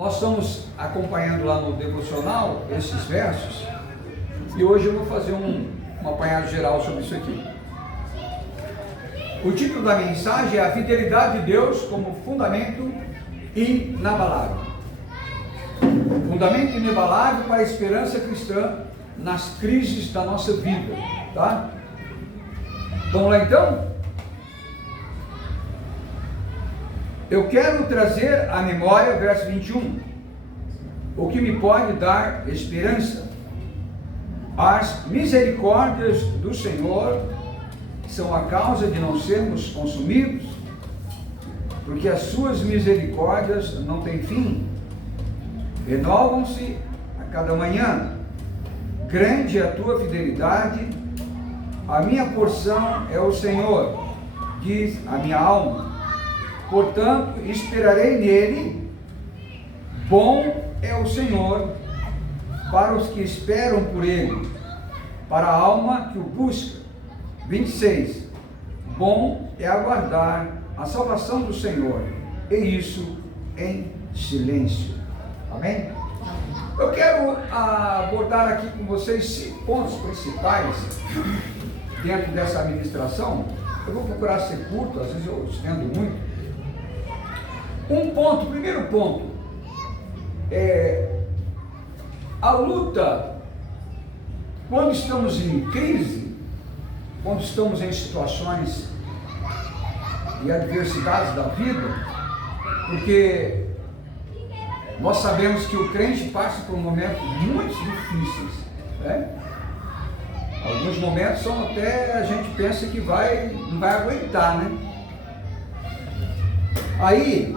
Nós estamos acompanhando lá no devocional esses versos e hoje eu vou fazer um apanhado geral sobre isso aqui. O título da mensagem é a fidelidade de Deus como fundamento inabalável. Fundamento inabalável para a esperança cristã nas crises da nossa vida, tá? Vamos lá então? Eu quero trazer à memória, verso 21, o que me pode dar esperança. As misericórdias do Senhor são a causa de não sermos consumidos, porque as suas misericórdias não têm fim, renovam-se a cada manhã. Grande é a tua fidelidade, a minha porção é o Senhor, diz a minha alma. Portanto, esperarei nele. Bom é o Senhor para os que esperam por ele, para a alma que o busca. 26. Bom é aguardar a salvação do Senhor, e isso em silêncio. Amém? Eu quero abordar aqui com vocês 5 pontos principais dentro dessa administração. Eu vou procurar ser curto, às vezes eu estendo muito. Primeiro ponto, a luta, quando estamos em crise, quando estamos em situações e adversidades da vida, porque nós sabemos que o crente passa por momentos muito difíceis, né? Alguns momentos são até a gente pensa que não vai aguentar, né? Aí,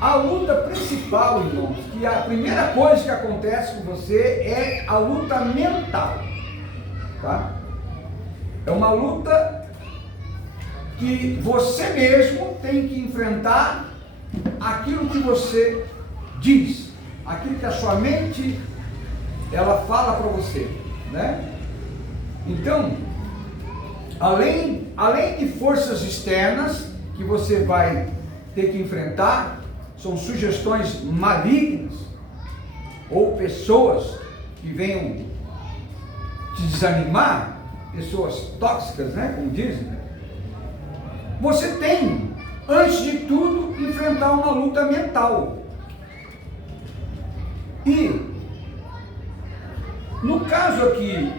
a luta principal, irmãos, que a primeira coisa que acontece com você é a luta mental, tá? É uma luta que você mesmo tem que enfrentar aquilo que você diz, aquilo que a sua mente, ela fala para você, né? Então, além de forças externas que você vai ter que enfrentar, são sugestões malignas ou pessoas que venham te desanimar, pessoas tóxicas, né, como dizem. Você tem, antes de tudo, enfrentar uma luta mental. E no caso aqui,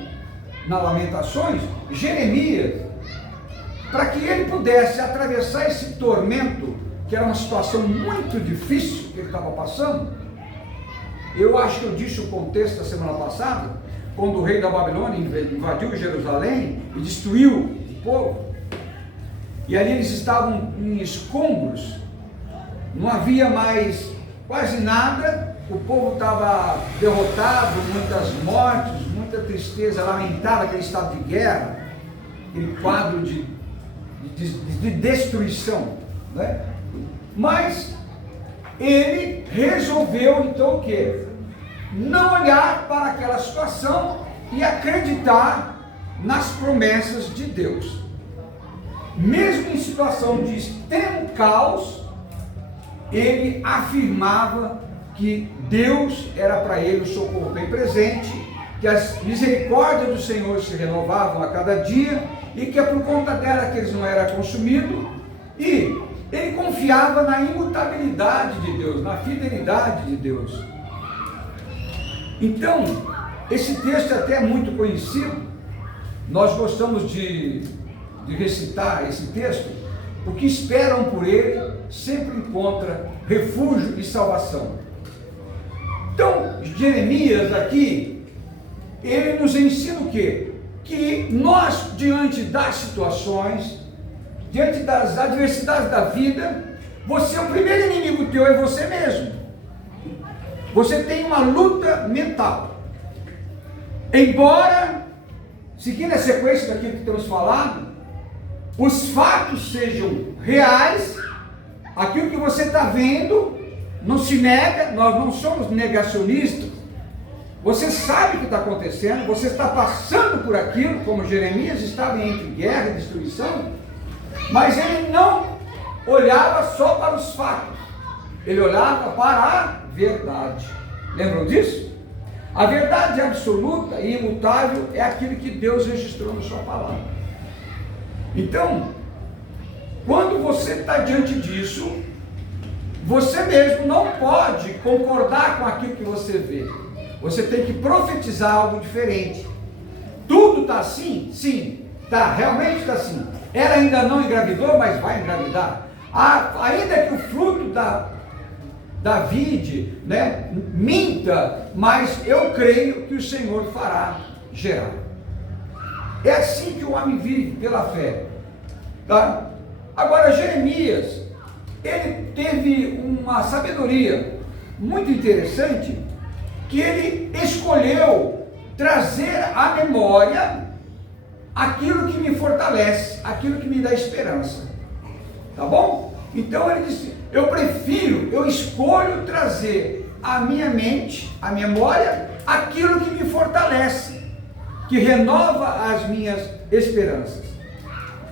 na Lamentações, Jeremias, para que ele pudesse atravessar esse tormento, que era uma situação muito difícil que ele estava passando, eu acho que eu disse o contexto da semana passada, quando o rei da Babilônia invadiu Jerusalém e destruiu o povo, e ali eles estavam em escombros, não havia mais quase nada, o povo estava derrotado, muitas mortes, muita tristeza, lamentava aquele estado de guerra, aquele quadro de destruição, né? Mas ele resolveu então o quê? Não olhar para aquela situação e acreditar nas promessas de Deus. Mesmo em situação de extremo caos, ele afirmava que Deus era para ele o socorro bem presente, que as misericórdias do Senhor se renovavam a cada dia e que é por conta dela que eles não eram consumidos, e ele confiava na imutabilidade de Deus, na fidelidade de Deus. Então, esse texto é até muito conhecido, nós gostamos de recitar esse texto, porque esperam por ele, sempre encontra refúgio e salvação. Então, Jeremias aqui, ele nos ensina o quê? Que nós, diante das situações, diante das adversidades da vida, o primeiro inimigo teu é você mesmo. Você tem uma luta mental. Embora, seguindo a sequência daquilo que temos falado, os fatos sejam reais, aquilo que você está vendo não se nega, nós não somos negacionistas. Você sabe o que está acontecendo, você está passando por aquilo, como Jeremias estava entre guerra e destruição, mas ele não olhava só para os fatos, Ele olhava para a verdade. Lembram disso? A verdade absoluta e imutável é aquilo que Deus registrou na sua palavra. Então, quando você está diante disso, você mesmo não pode concordar com aquilo que você vê. Você tem que profetizar algo diferente. Tudo está assim? Sim. Tá, realmente está assim. Ela ainda não engravidou, mas vai engravidar. Ainda que o fruto da vide, né, minta, mas eu creio que o Senhor fará gerar. É assim que o homem vive, pela fé. Tá? Agora, Jeremias, ele teve uma sabedoria muito interessante, que ele escolheu trazer à memória aquilo que me fortalece, aquilo que me dá esperança. Tá bom? Então ele disse, eu escolho trazer à minha mente, à memória, aquilo que me fortalece, que renova as minhas esperanças.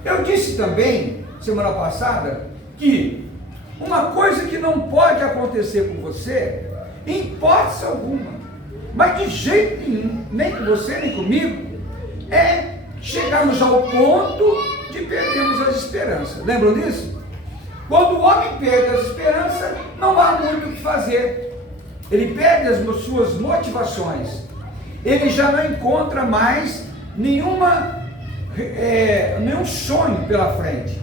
Eu disse também, semana passada, que uma coisa que não pode acontecer com você, em hipótese alguma, mas de jeito nenhum, nem com você, nem comigo, é chegarmos ao ponto de perdermos as esperanças. Lembram disso? Quando o homem perde as esperanças, não há muito o que fazer. Ele perde as suas motivações. Ele já não encontra mais nenhum sonho pela frente.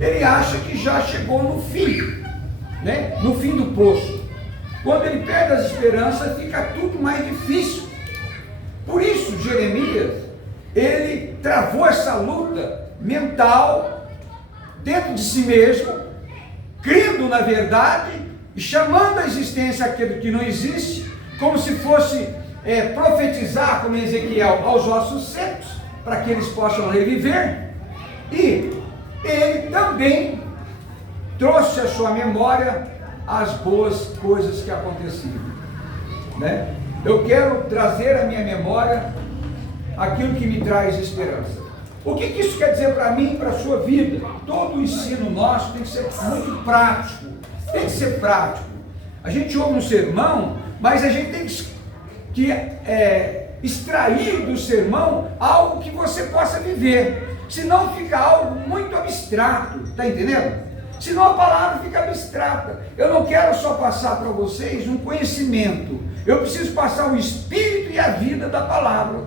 Ele acha que já chegou no fim, né? No fim do poço. Quando ele perde as esperanças, fica tudo mais difícil. Por isso, Jeremias, ele travou essa luta mental dentro de si mesmo, crendo na verdade e chamando à existência aquilo que não existe, como se fosse profetizar, como Ezequiel, aos ossos secos, para que eles possam reviver. E ele também trouxe à sua memória as boas coisas que aconteciam, né? Eu quero trazer à minha memória aquilo que me traz esperança. O que isso quer dizer para mim e para a sua vida? Todo o ensino nosso tem que ser muito prático, tem que ser prático. A gente ouve um sermão, mas a gente tem que extrair do sermão algo que você possa viver, senão fica algo muito abstrato, está entendendo? Senão a palavra fica abstrata. Eu não quero só passar para vocês um conhecimento, eu preciso passar o espírito e a vida da palavra,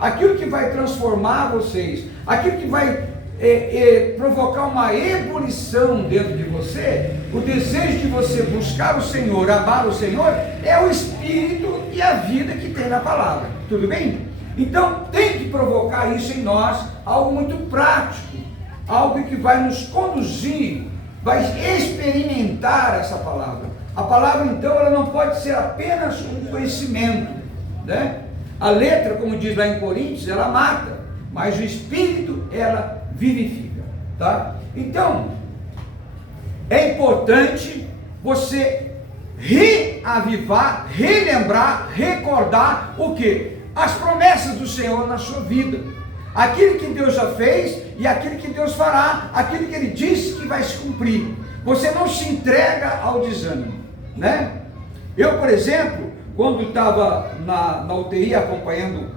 aquilo que vai transformar vocês, aquilo que vai provocar uma ebulição dentro de você. O desejo de você buscar o Senhor, amar o Senhor, é o espírito e a vida que tem na palavra, tudo bem? Então tem que provocar isso em nós, algo muito prático, algo que vai nos conduzir, vai experimentar essa palavra. A palavra então, ela não pode ser apenas um conhecimento, né? A letra, como diz lá em Coríntios, ela mata, mas o espírito, ela vivifica, tá? Então, é importante você reavivar, relembrar, recordar o quê? As promessas do Senhor na sua vida, aquilo que Deus já fez e aquilo que Deus fará, aquilo que Ele disse que vai se cumprir. Você não se entrega ao desânimo, né? Eu, por exemplo, quando estava na UTI acompanhando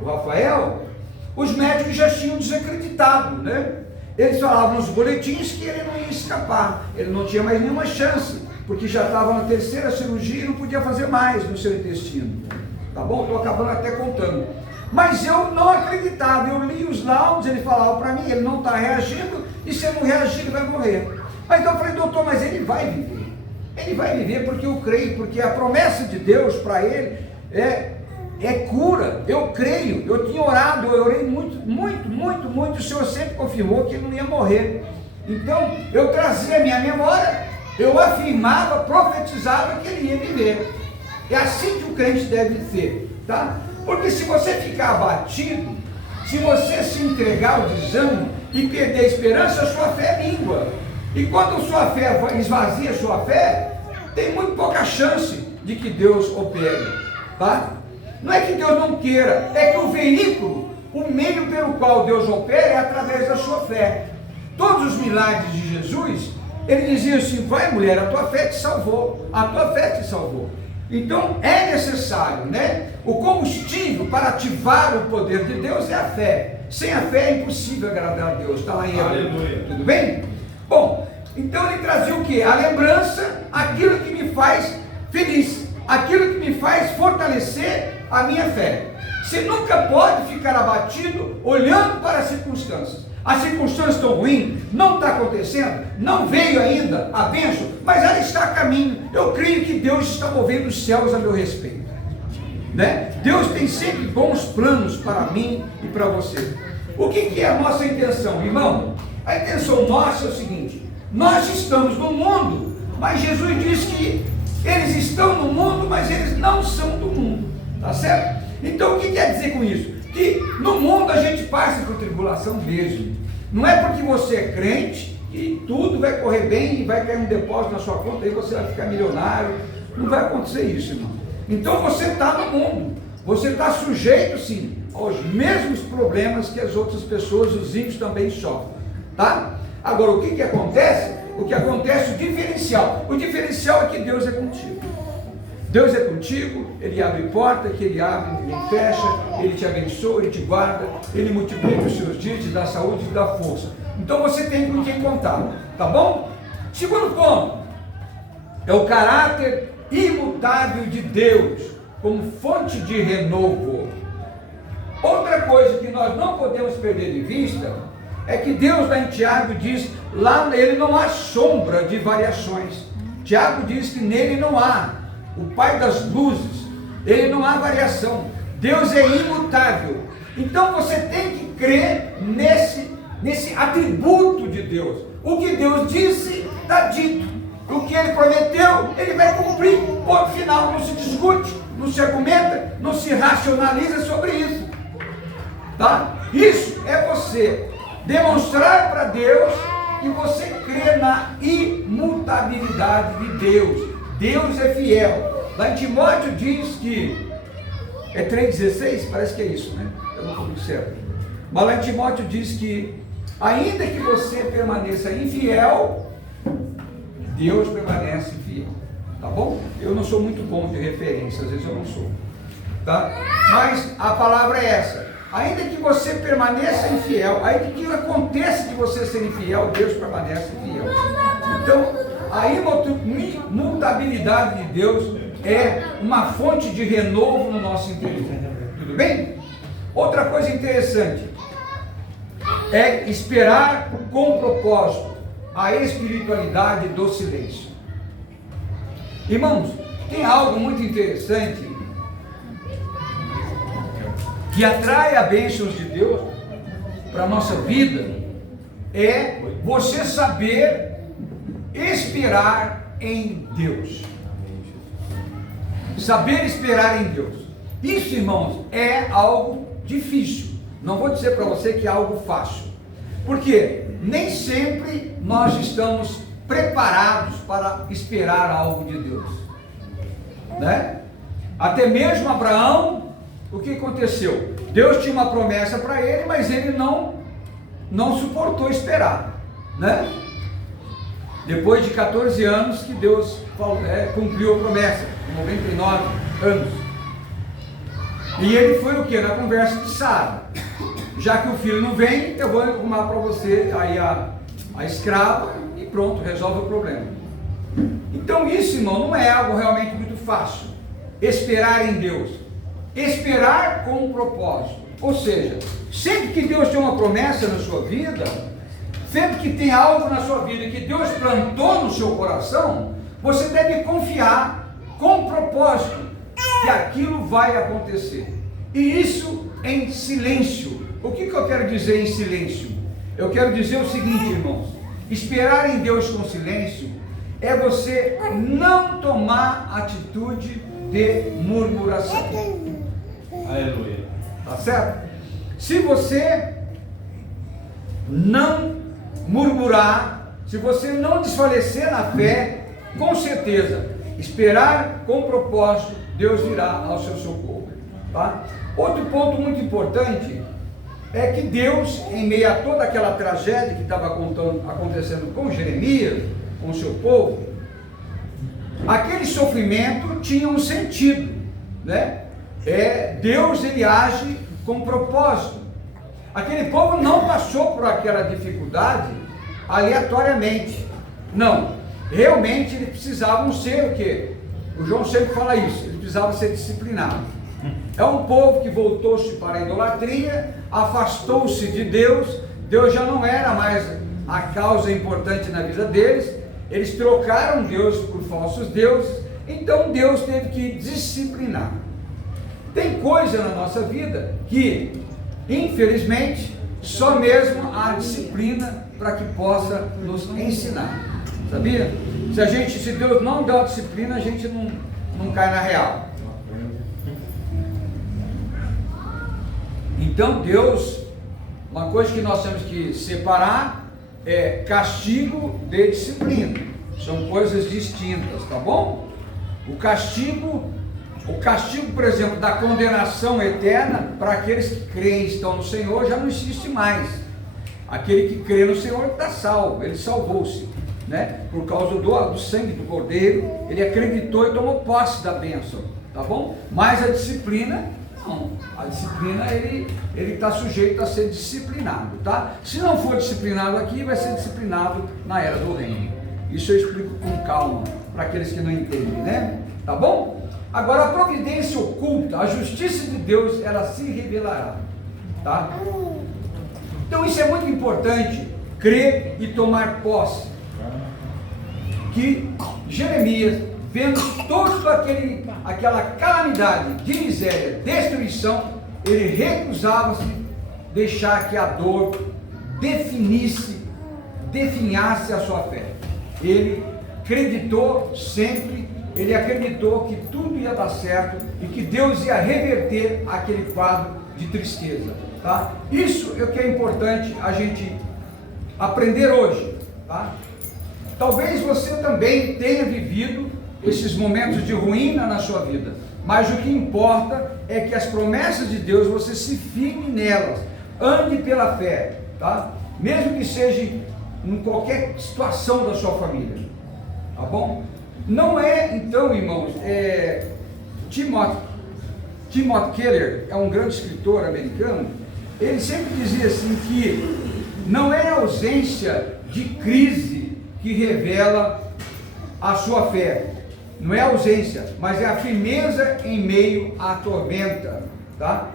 o Rafael, os médicos já tinham desacreditado, né? Eles falavam nos boletins que ele não ia escapar, ele não tinha mais nenhuma chance, porque já estava na terceira cirurgia e não podia fazer mais no seu intestino. Tá bom? Estou acabando até contando. Mas eu não acreditava, eu li os laudos, ele falava para mim, ele não está reagindo, e se ele não reagir, ele vai morrer. Mas então eu falei, doutor, mas ele vai viver. Ele vai viver porque eu creio, porque a promessa de Deus para ele é cura. Eu creio, eu tinha orado, eu orei muito, o Senhor sempre confirmou que ele não ia morrer. Então, eu trazia a minha memória, eu afirmava, profetizava que ele ia viver. É assim que o crente deve ser, tá? Porque se você ficar abatido, se você se entregar ao desânimo e perder a esperança, a sua fé mingua. E quando a sua fé esvazia a sua fé, tem muito pouca chance de que Deus opere, tá? Não é que Deus não queira, é que o veículo, o meio pelo qual Deus opera é através da sua fé. Todos os milagres de Jesus ele dizia assim: vai mulher, a tua fé te salvou, a tua fé te salvou. Então é necessário, né? O combustível para ativar o poder de Deus é a fé. Sem a fé é impossível agradar a Deus. Está lá em Aleluia. Tudo bem? Bom, então ele trazia o que? A lembrança, aquilo que me faz feliz, aquilo que me faz fortalecer a minha fé. Você nunca pode ficar abatido olhando para as circunstâncias. As circunstâncias estão ruins, não está acontecendo, não veio ainda a bênção, mas ela está a caminho. Eu creio que Deus está movendo os céus a meu respeito, né? Deus tem sempre bons planos para mim e para você. O que é a nossa intenção, irmão? A intenção nossa é o seguinte: nós estamos no mundo, mas Jesus diz que eles estão no mundo, mas eles não são do mundo, tá certo? Então o que quer dizer com isso? Que no mundo a gente passa por tribulação mesmo. Não é porque você é crente que tudo vai correr bem e vai cair um depósito na sua conta e você vai ficar milionário. Não vai acontecer isso, irmão. Então você está no mundo, você está sujeito sim aos mesmos problemas que as outras pessoas, os ímpios também sofrem, tá? Agora o que acontece? O que acontece, o diferencial é que Deus é contigo. Deus é contigo, Ele abre porta, que Ele abre, Ele fecha, Ele te abençoa, Ele te guarda, Ele multiplica os seus dias, te dá saúde, te dá força. Então você tem com quem contar, tá bom? Segundo ponto, é o caráter imutável de Deus, como fonte de renovo. Outra coisa que nós não podemos perder de vista, é que Deus lá em Tiago diz, lá nele não há sombra de variações. Tiago diz que nele não há, o Pai das luzes, ele não há variação. Deus é imutável. Então você tem que crer nesse atributo de Deus. O que Deus disse, está dito. O que Ele prometeu, Ele vai cumprir. Ponto final. Não se discute, não se argumenta, não se racionaliza sobre isso, tá? Isso é você demonstrar para Deus que você crê na imutabilidade de Deus. Deus é fiel. Lá em Timóteo diz que é 3,16, parece que é isso, né? Eu não estou muito certo. Mas lá em Timóteo diz que ainda que você permaneça infiel, Deus permanece fiel, tá bom? Eu não sou muito bom de referência, às vezes eu não sou, tá? Mas a palavra é essa: ainda que você permaneça infiel, ainda que aconteça de você ser infiel, Deus permanece fiel. Então, a imutabilidade de Deus é uma fonte de renovo no nosso interior. Tudo bem? Outra coisa interessante é esperar com propósito a espiritualidade do silêncio. Irmãos, tem algo muito interessante que atrai a bênção de Deus para a nossa vida, é você saber esperar em Deus. Saber esperar em Deus. Isso, irmãos, é algo difícil. Não vou dizer para você que é algo fácil, porque nem sempre nós estamos preparados para esperar algo de Deus, né? Até mesmo Abraão, o que aconteceu? Deus tinha uma promessa para ele, mas ele não suportou esperar, né? Depois de 14 anos que Deus cumpriu a promessa, 99 anos. E ele foi o que? Na conversa de Sara. Já que o filho não vem, eu vou arrumar para você aí a escrava e pronto, resolve o problema. Então isso, irmão, não é algo realmente muito fácil. Esperar em Deus. Esperar com um propósito. Ou seja, sempre que Deus tem uma promessa na sua vida, sempre que tem algo na sua vida que Deus plantou no seu coração, você deve confiar com propósito que aquilo vai acontecer. E isso em silêncio. O que eu quero dizer em silêncio? Eu quero dizer o seguinte, irmãos: esperar em Deus com silêncio é você não tomar atitude de murmuração. Aleluia. Tá certo? Se você não murmurar, se você não desfalecer na fé, com certeza, esperar com propósito, Deus virá ao seu socorro, tá? Outro ponto muito importante é que Deus, em meio a toda aquela tragédia que estava acontecendo com Jeremias, com o seu povo, aquele sofrimento tinha um sentido, né? Deus, ele age com propósito. Aquele povo não passou por aquela dificuldade aleatoriamente, não, realmente eles precisavam ser o quê? O João sempre fala isso, eles precisavam ser disciplinados. É um povo que voltou-se para a idolatria, afastou-se de Deus, Deus já não era mais a causa importante na vida deles, eles trocaram Deus por falsos deuses, então Deus teve que disciplinar. Tem coisa na nossa vida que, infelizmente, só mesmo a disciplina para que possa nos ensinar, sabia? Se Deus não dá a disciplina, a gente não cai na real. Então Deus, uma coisa que nós temos que separar é castigo de disciplina, são coisas distintas, tá bom? O castigo, por exemplo, da condenação eterna, para aqueles que creem e estão no Senhor, já não existe mais. Aquele que crê no Senhor está salvo, ele salvou-se, né? Por causa do sangue do Cordeiro, ele acreditou e tomou posse da bênção, tá bom? Mas a disciplina, não. A disciplina, ele está sujeito a ser disciplinado, tá? Se não for disciplinado aqui, vai ser disciplinado na era do reino. Isso eu explico com calma, para aqueles que não entendem, né? Tá bom? Agora, a providência oculta, a justiça de Deus, ela se revelará, tá? Então isso é muito importante, crer e tomar posse, que Jeremias, vendo toda aquela calamidade de miséria, destruição, ele recusava-se deixar que a dor definhasse a sua fé. Ele acreditou sempre, ele acreditou que tudo ia dar certo e que Deus ia reverter aquele quadro de tristeza, tá? Isso é o que é importante a gente aprender hoje, tá? Talvez você também tenha vivido esses momentos de ruína na sua vida, mas o que importa é que as promessas de Deus, você se firme nelas, ande pela fé, tá? Mesmo que seja em qualquer situação da sua família, tá bom? Não é, então, irmãos, Timothy Keller é um grande escritor americano, ele sempre dizia assim que não é a ausência de crise que revela a sua fé, não é a ausência, mas é a firmeza em meio à tormenta, tá?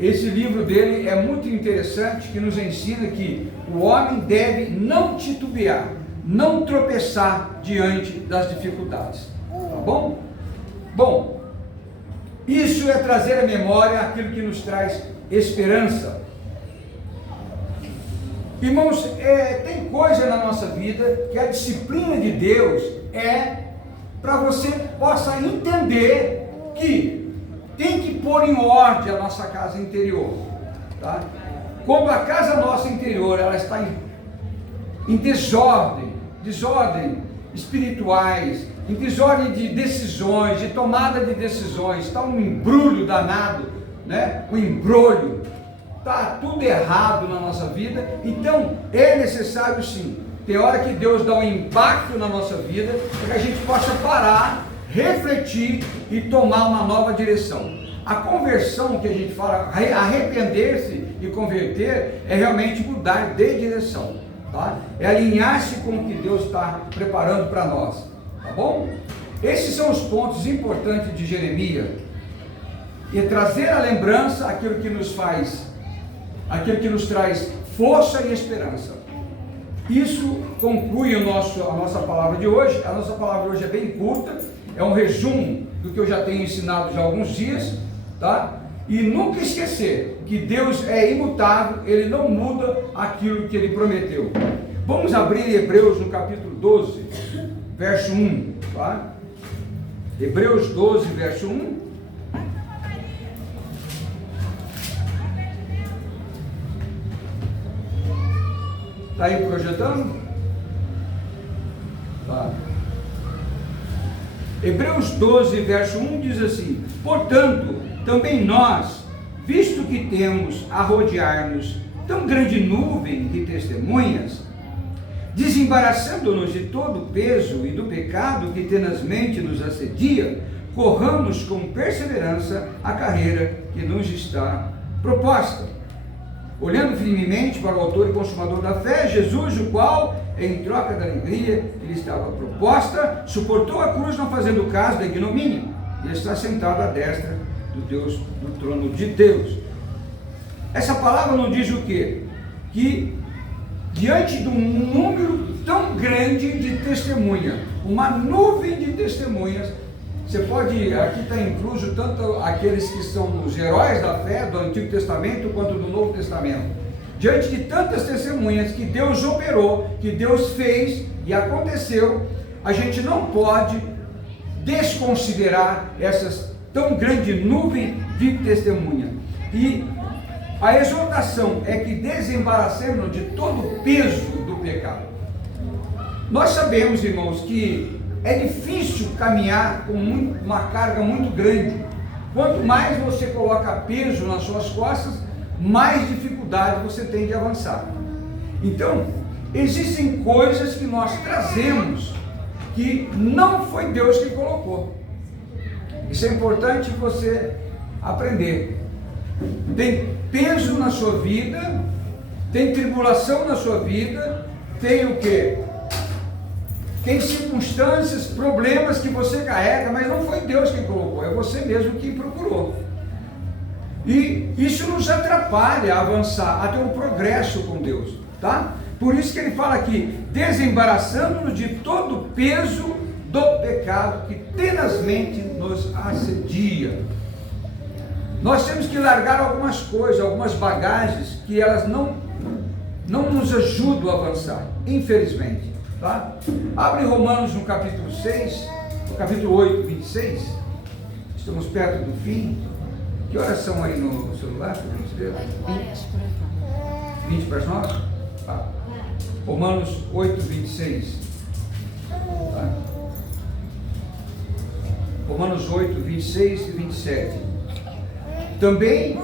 Esse livro dele é muito interessante, que nos ensina que o homem deve não titubear, não tropeçar diante das dificuldades, tá bom? Bom, isso é trazer à memória aquilo que nos traz esperança. Irmãos, tem coisa na nossa vida que a disciplina de Deus é para você possa entender que tem que pôr em ordem a nossa casa interior, tá? Quando a casa nossa interior ela está em desordem espirituais, em desordem de decisões, de tomada de decisões, está um embrulho danado, né? Um embrulho, está tudo errado na nossa vida. Então é necessário sim, tem hora que Deus dá um impacto na nossa vida, para que a gente possa parar, refletir e tomar uma nova direção. A conversão que a gente fala, arrepender-se e converter, é realmente mudar de direção, tá? É alinhar-se com o que Deus está preparando para nós, tá bom? Esses são os pontos importantes de Jeremias, e trazer à lembrança aquilo que nos traz força e esperança. Isso conclui a nossa palavra de hoje. A nossa palavra de hoje é bem curta, é um resumo do que eu já tenho ensinado já há alguns dias, tá? E nunca esquecer que Deus é imutável, Ele não muda aquilo que Ele prometeu. Vamos abrir Hebreus no capítulo 12, verso 1, tá? Hebreus 12, verso 1. Está aí projetando? Tá. Hebreus 12, verso 1 diz assim: portanto, também nós, visto que temos a rodear-nos tão grande nuvem de testemunhas, desembaraçando-nos de todo o peso e do pecado que tenazmente nos assedia, corramos com perseverança a carreira que nos está proposta. Olhando firmemente para o autor e consumador da fé, Jesus, o qual, em troca da alegria que lhe estava proposta, suportou a cruz, não fazendo caso da ignomínia, e está sentado à destra do trono de Deus. Essa palavra não diz o quê? Que diante de um número tão grande de testemunhas, uma nuvem de testemunhas, você pode, aqui está incluso tanto aqueles que são os heróis da fé do Antigo Testamento quanto do Novo Testamento. Diante de tantas testemunhas que Deus operou, que Deus fez e aconteceu, a gente não pode desconsiderar essas tão grande nuvem de testemunha. E a exortação é que desembaracemos de todo o peso do pecado. Nós sabemos, irmãos, que é difícil caminhar com uma carga muito grande. Quanto mais você coloca peso nas suas costas, mais dificuldade você tem de avançar. Então, existem coisas que nós trazemos que não foi Deus que colocou. Isso é importante você aprender. Tem peso na sua vida, tem tribulação na sua vida, tem o quê? Tem circunstâncias, problemas que você carrega, mas não foi Deus que colocou, é você mesmo que procurou. E isso nos atrapalha a avançar, a ter um progresso com Deus, tá? Por isso que ele fala aqui, desembaraçando-nos de todo o peso do pecado que tenazmente nos assedia. Nós temos que largar algumas coisas, algumas bagagens que elas não nos ajudam a avançar, infelizmente, tá? Abre Romanos no capítulo 6, no capítulo 8, 26, estamos perto do fim. Que horas são aí no celular? 20 para as 9? Tá. Romanos 8, 26. Tá. Romanos 8, 26 e 27. Também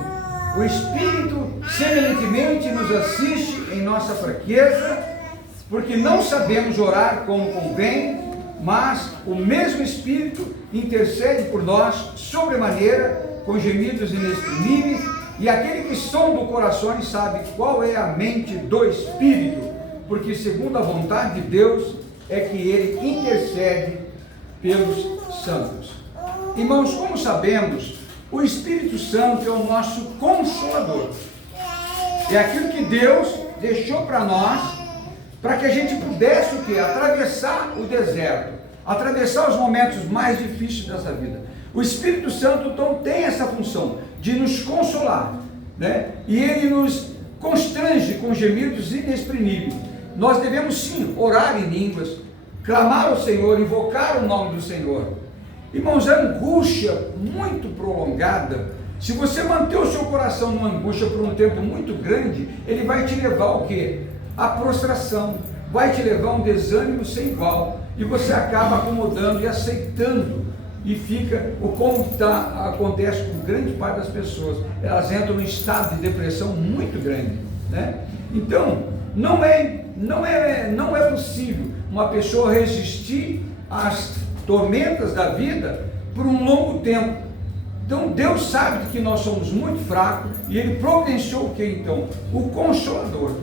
o Espírito semelhantemente nos assiste em nossa fraqueza, porque não sabemos orar como convém, mas o mesmo Espírito intercede por nós sobremaneira, com gemidos inexprimíveis, e aquele que sonda o coração sabe qual é a mente do Espírito, porque segundo a vontade de Deus é que ele intercede pelos santos. Irmãos, como sabemos, o Espírito Santo é o nosso Consolador. É aquilo que Deus deixou para nós, para que a gente pudesse o quê? Atravessar o deserto, atravessar os momentos mais difíceis dessa vida. O Espírito Santo então tem essa função de nos consolar, né? E ele nos constrange com gemidos inexprimíveis. Nós devemos sim orar em línguas, clamar ao Senhor, invocar o nome do Senhor. Irmãos, a angústia muito prolongada, se você manter o seu coração numa angústia por um tempo muito grande, ele vai te levar ao quê? A prostração, vai te levar a um desânimo sem igual, e você acaba acomodando e aceitando, e fica, como acontece com grande parte das pessoas, elas entram num estado de depressão muito grande, né? Então, não é possível uma pessoa resistir às tormentas da vida por um longo tempo. Então Deus sabe que nós somos muito fracos e ele providenciou o que então? O Consolador,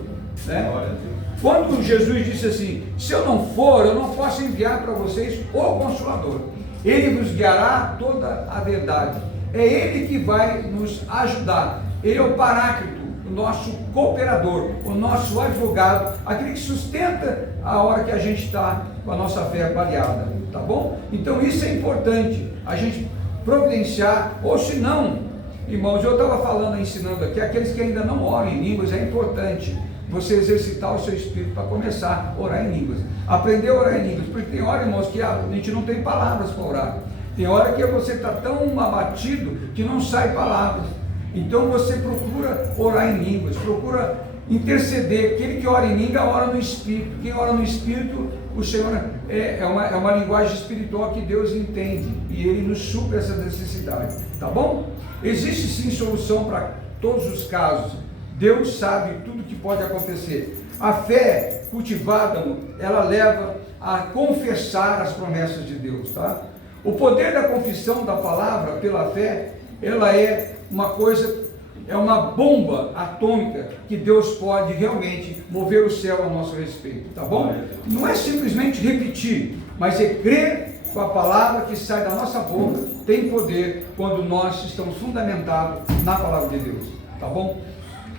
né? Quando Jesus disse assim, se eu não for, eu não posso enviar para vocês o Consolador, ele vos guiará toda a verdade, é ele que vai nos ajudar, ele é o Paráclito, o nosso cooperador, o nosso advogado, aquele que sustenta a hora que a gente está com a nossa fé baleada, tá bom? Então isso é importante, a gente providenciar, ou se não, irmãos, eu estava falando, ensinando aqui, aqueles que ainda não oram em línguas, é importante você exercitar o seu espírito para começar a orar em línguas, aprender a orar em línguas, porque tem hora, irmãos, que a gente não tem palavras para orar, tem hora que você está tão abatido que não sai palavras, então você procura orar em línguas, procura interceder. Aquele que ora em língua ora no Espírito, quem ora no Espírito, o Senhor é uma linguagem espiritual que Deus entende e ele nos supre essa necessidade, tá bom? Existe sim solução para todos os casos, Deus sabe tudo que pode acontecer. A fé cultivada, ela leva a confessar as promessas de Deus, tá? O poder da confissão da palavra pela fé, ela é uma coisa, é uma bomba atômica que Deus pode realmente mover o céu a nosso respeito, tá bom? Não é simplesmente repetir, mas é crer com a palavra que sai da nossa boca, tem poder quando nós estamos fundamentados na palavra de Deus, tá bom?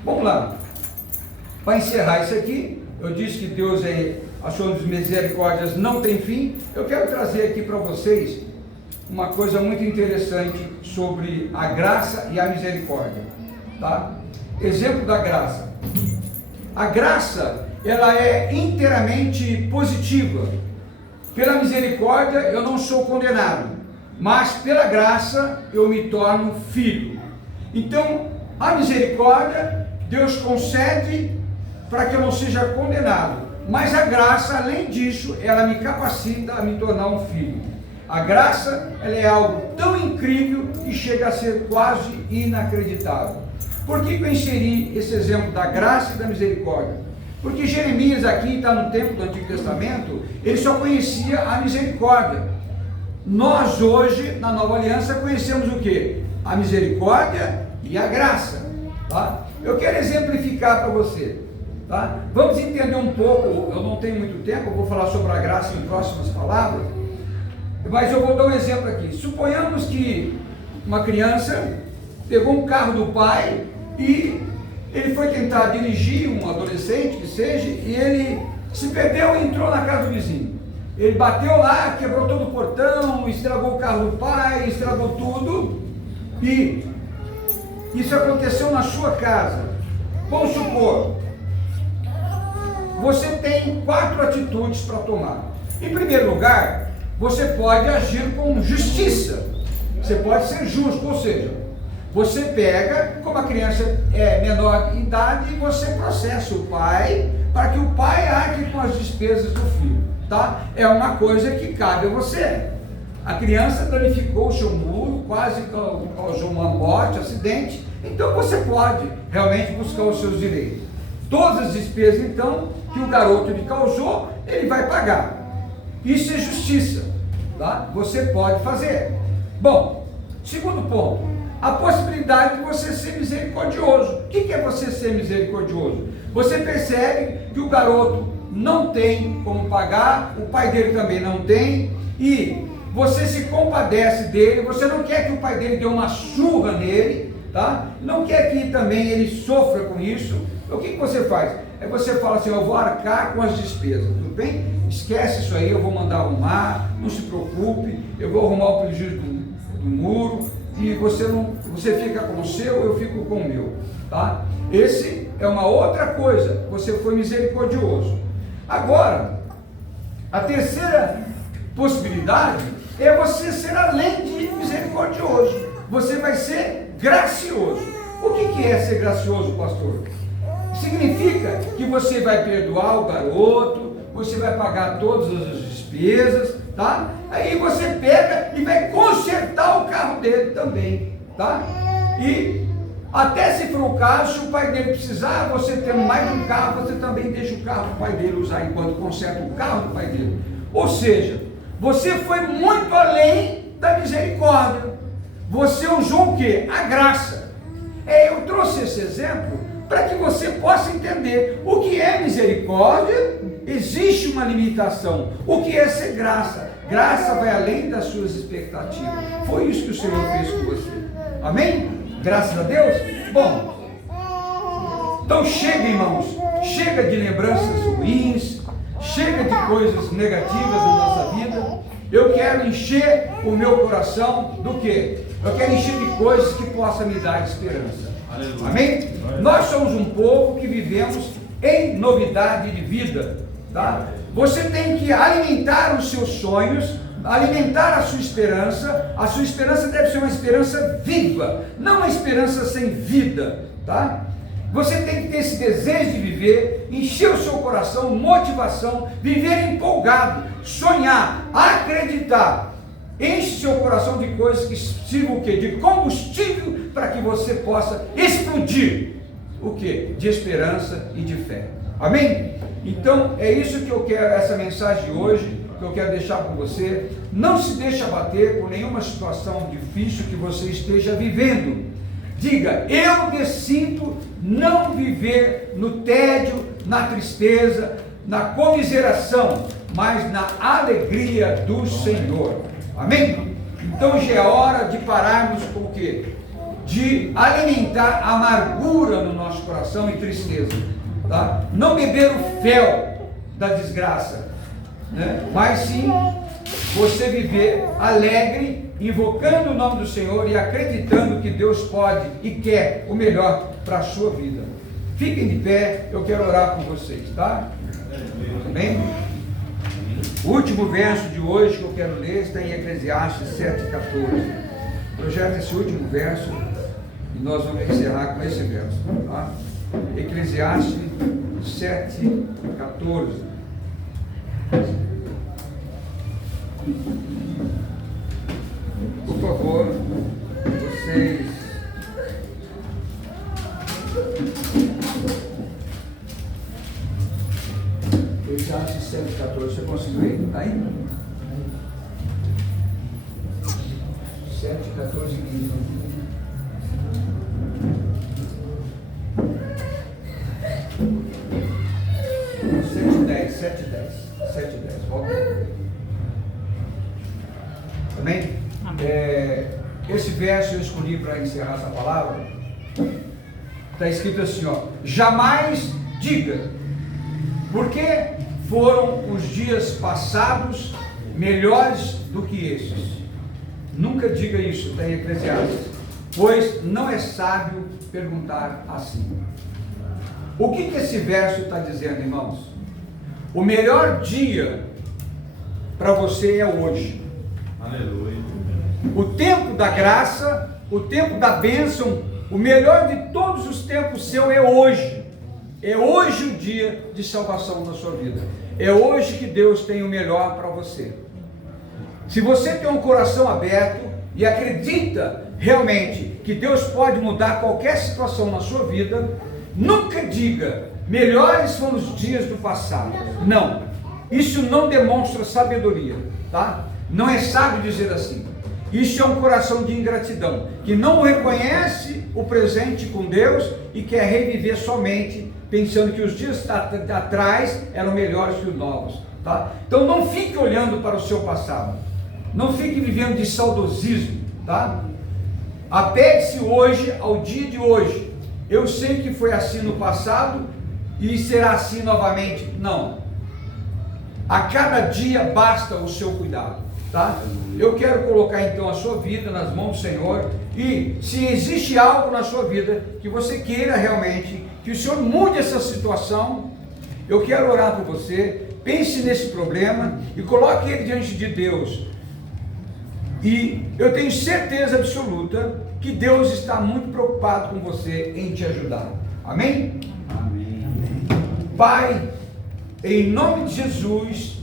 Vamos lá. Para encerrar isso aqui, eu disse que Deus é, as suas misericórdias não tem fim. Eu quero trazer aqui para vocês uma coisa muito interessante sobre a graça e a misericórdia, tá? Exemplo da graça. A graça, ela é inteiramente positiva. Pela misericórdia eu não sou condenado, mas pela graça eu me torno filho. Então, a misericórdia Deus concede para que eu não seja condenado, mas a graça, além disso, ela me capacita a me tornar um filho. A graça, ela é algo tão incrível que chega a ser quase inacreditável. Por que eu inseri esse exemplo da graça e da misericórdia? Porque Jeremias aqui está no tempo do Antigo Testamento, ele só conhecia a misericórdia. Nós hoje, na Nova Aliança, conhecemos o quê? A misericórdia e a graça, tá? Eu quero exemplificar para você, tá? Vamos entender um pouco, eu não tenho muito tempo, eu vou falar sobre a graça em próximas palavras, mas eu vou dar um exemplo aqui. Suponhamos que uma criança pegou um carro do pai e ele foi tentar dirigir, um adolescente que seja, e ele se perdeu e entrou na casa do vizinho. Ele bateu lá, quebrou todo o portão, estragou o carro do pai, estragou tudo, e isso aconteceu na sua casa. Vamos supor, você tem 4 atitudes para tomar. Em primeiro lugar, você pode agir com justiça, você pode ser justo, ou seja, você pega, como a criança é menor de idade, e você processa o pai, para que o pai arque com as despesas do filho, tá? É uma coisa que cabe a você. A criança danificou o seu muro, quase causou uma morte, acidente, então você pode realmente buscar os seus direitos. Todas as despesas, então, que o garoto lhe causou, ele vai pagar. Isso é justiça, tá? Você pode fazer. Bom, segundo ponto, a possibilidade de você ser misericordioso. O que é você ser misericordioso? Você percebe que o garoto não tem como pagar, o pai dele também não tem, e você se compadece dele, você não quer que o pai dele dê uma surra nele, tá? Não quer que também ele sofra com isso. O que você faz? É você fala assim, eu vou arcar com as despesas, tudo bem? Esquece isso aí, eu vou mandar arrumar, não se preocupe, eu vou arrumar o prejuízo do muro, e você fica com o seu, eu fico com o meu, tá? Esse é uma outra coisa, você foi misericordioso. Agora, a terceira possibilidade é você ser além de misericordioso, você vai ser gracioso. O que é ser gracioso, pastor? Significa que você vai perdoar o garoto, você vai pagar todas as despesas, tá? Aí você pega e vai consertar o carro dele também, tá? E até se for o caso, se o pai dele precisar, você tendo mais de um carro, você também deixa o carro do pai dele usar enquanto conserta o carro do pai dele. Ou seja, você foi muito além da misericórdia. Você usou o quê? A graça. Eu trouxe esse exemplo para que você possa entender o que é misericórdia. Existe uma limitação. O que é ser graça? Graça vai além das suas expectativas. Foi isso que o Senhor fez com você. Amém? Graças a Deus. Bom, então chega, irmãos, chega de lembranças ruins, chega de coisas negativas na nossa vida. Eu quero encher o meu coração do quê? Eu quero encher de coisas que possam me dar esperança. Aleluia. Amém? Nós somos um povo que vivemos em novidade de vida, tá? Você tem que alimentar os seus sonhos, alimentar a sua esperança. A sua esperança deve ser uma esperança viva, não uma esperança sem vida, tá? Você tem que ter esse desejo de viver, encher o seu coração, motivação, viver empolgado, sonhar, acreditar. Enche seu coração de coisas que sirvam o quê? De combustível para que você possa explodir o quê? De esperança e de fé. Amém? Então é isso que eu quero, essa mensagem de hoje, que eu quero deixar com você. Não se deixe abater por nenhuma situação difícil que você esteja vivendo. Diga: eu decido não viver no tédio, na tristeza, na comiseração, mas na alegria do Senhor. Amém? Então já é hora de pararmos com o quê? De alimentar amargura no nosso coração e tristeza, tá? Não beber o fel da desgraça, né? Mas sim você viver alegre, invocando o nome do Senhor e acreditando que Deus pode e quer o melhor para a sua vida. Fiquem de pé, eu quero orar com vocês, tá? Amém? O último verso de hoje que eu quero ler está em Eclesiastes 7,14. Projeta esse último verso e nós vamos encerrar com esse verso, tá? Eclesiastes 7,14. Por favor, vocês Eclesiastes 7,14, você conseguiu ir? Está aí? 7, 14 e 15. 7,10. Volta. Amém? Esse verso eu escolhi para encerrar essa palavra. Está escrito assim, ó: jamais diga, porque foram os dias passados melhores do que esses. Nunca diga isso, está em Eclesiastes, pois não é sábio perguntar assim. O que esse verso está dizendo, irmãos? O melhor dia para você é hoje. Aleluia. O tempo da graça, o tempo da bênção, o melhor de todos os tempos seu é hoje. É hoje o dia de salvação na sua vida. É hoje que Deus tem o melhor para você. Se você tem um coração aberto e acredita realmente que Deus pode mudar qualquer situação na sua vida, nunca diga: melhores foram os dias do passado. Não, isso não demonstra sabedoria, tá? Não é sábio dizer assim. Isso é um coração de ingratidão, que não reconhece o presente com Deus e quer reviver somente pensando que os dias atrás eram melhores que os novos, tá? Então não fique olhando para o seu passado, não fique vivendo de saudosismo, tá? Apegue-se hoje ao dia de hoje. Eu sei que foi assim no passado e será assim novamente. Não. A cada dia basta o seu cuidado, tá? Eu quero colocar então a sua vida nas mãos do Senhor, e se existe algo na sua vida que você queira realmente que o Senhor mude essa situação, eu quero orar por você. Pense nesse problema e coloque ele diante de Deus. E eu tenho certeza absoluta que Deus está muito preocupado com você em te ajudar. Amém? Amém. Pai, em nome de Jesus,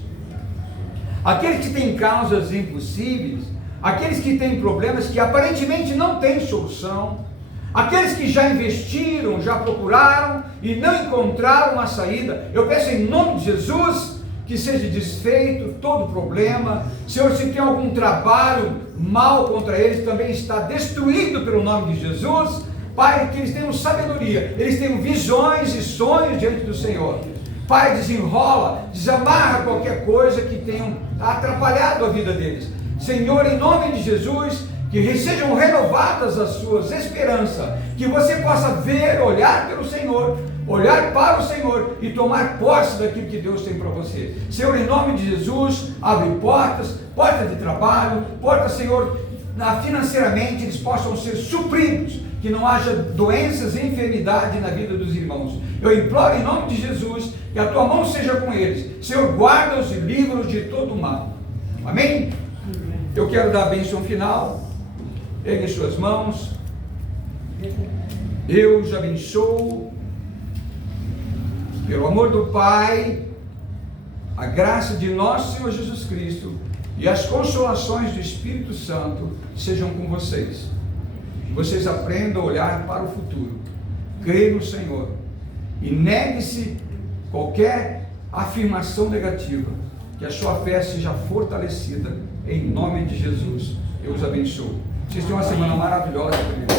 aqueles que têm causas impossíveis, aqueles que têm problemas que aparentemente não têm solução, aqueles que já investiram, já procuraram e não encontraram uma saída, eu peço em nome de Jesus que seja desfeito todo problema. Senhor, se tem algum trabalho mal contra eles, também está destruído pelo nome de Jesus. Pai, que eles tenham sabedoria, eles tenham visões e sonhos diante do Senhor. Pai, desenrola, desamarra qualquer coisa que tenha atrapalhado a vida deles. Senhor, em nome de Jesus, que sejam renovadas as suas esperanças, que você possa ver, olhar pelo Senhor, olhar para o Senhor e tomar posse daquilo que Deus tem para você. Senhor, em nome de Jesus, abre portas, portas de trabalho, portas, Senhor, financeiramente eles possam ser supridos, que não haja doenças e enfermidade na vida dos irmãos. Eu imploro em nome de Jesus, que a tua mão seja com eles. Senhor, guarda-os e livra-os de todo mal. Amém? Eu quero dar a bênção final. Pegue em suas mãos. Eu os abençoo, pelo amor do Pai, a graça de nosso Senhor Jesus Cristo e as consolações do Espírito Santo sejam com vocês. Vocês aprendam a olhar para o futuro, creia no Senhor e negue-se qualquer afirmação negativa, que a sua fé seja fortalecida em nome de Jesus. Eu os abençoo. Vocês tenham uma semana maravilhosa, queridos.